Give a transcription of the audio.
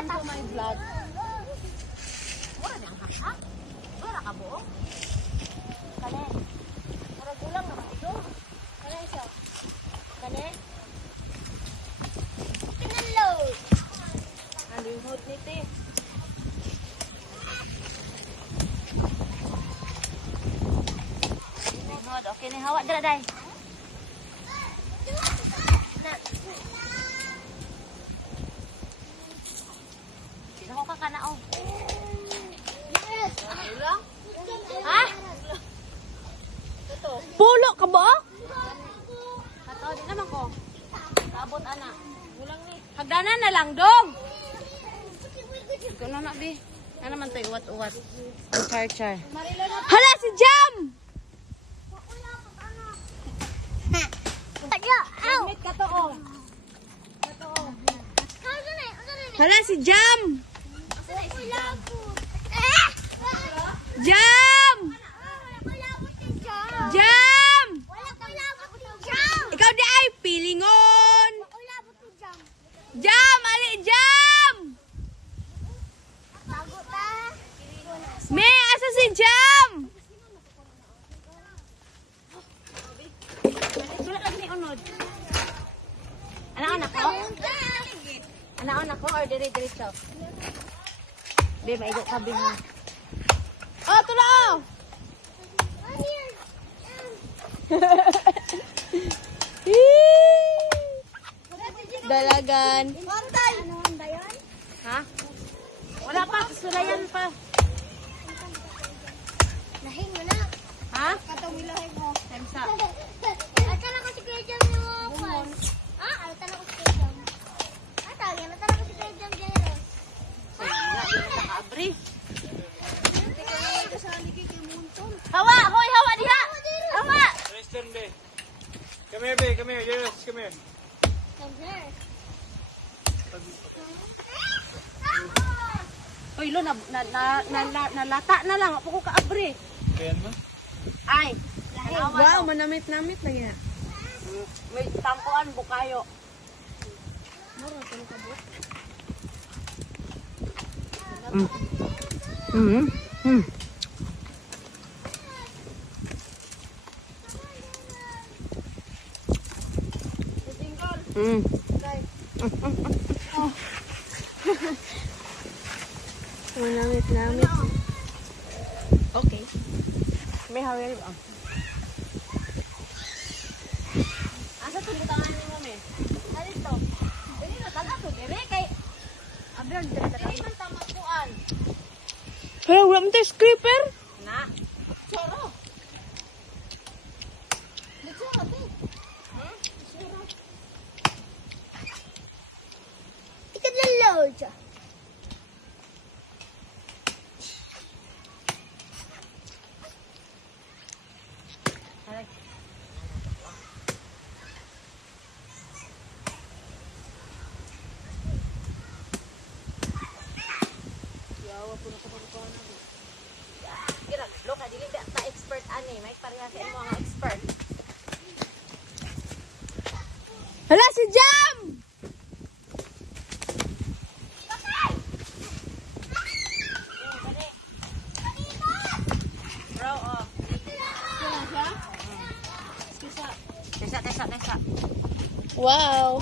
welcome to my vlog. Wala nang haka? Wala ka buo? Kale. Mura gulang naman ito. Kale siya. Kale. Pinaload. Ang lingkod nito eh. Lingkod. Okay na hawak dala day. Ako ka na oh. Ha? Pulo ka ba? Kato di naman ko. Abot ana. Bulang ni. Hagdanan na lang dong. Kuno na bi. Ano man tay uwat-uwat. Char. Hala si Jam. Admit ka to oh. Hala si Jam. Jam! Jam! Ikaw di ay pilingon. Jam, ali Jam. Me, asa si Jam? Anak-anak ko? Anak-anak ko or dire-diretso? Be, maigo ka be ha. Oh, tulaw! Dalagan. Ano ba yun? Ha? Wala pa, sulayan pa. Lahing mo na. Ha? Katawilahing mo. Temsa. Atala ko si Kuya Jam yung mga kwan. Atala ko si Kuya Jam. Atala ko si Kuya Jam dyan. Wala, yun na naka-abri. Hawa! Hoy, hawa diha! Hawa! Listen, be. Come here, be. Come here. Yes, come here. Come here. Hoy, lo, nalata na lang. Ako ko ka-abri. Ayan mo. Ay! Wow, manamit-namit lang yan. May tampuan, bukayo. Manamit-namit. Okay. May hawil ba? Asa to butangan ni mo me? Ano to? Dili na tala to dire kay abyan dire man tamakuan. Hello, wala mo tayo scraper? Na. Choro. Dito ate. Ikadlaload siya. Alay. Kira, loka dili ta expert ani, may pareha sa imo nga expert. Hala si Jam! Bro, oh. Tesa. Wow!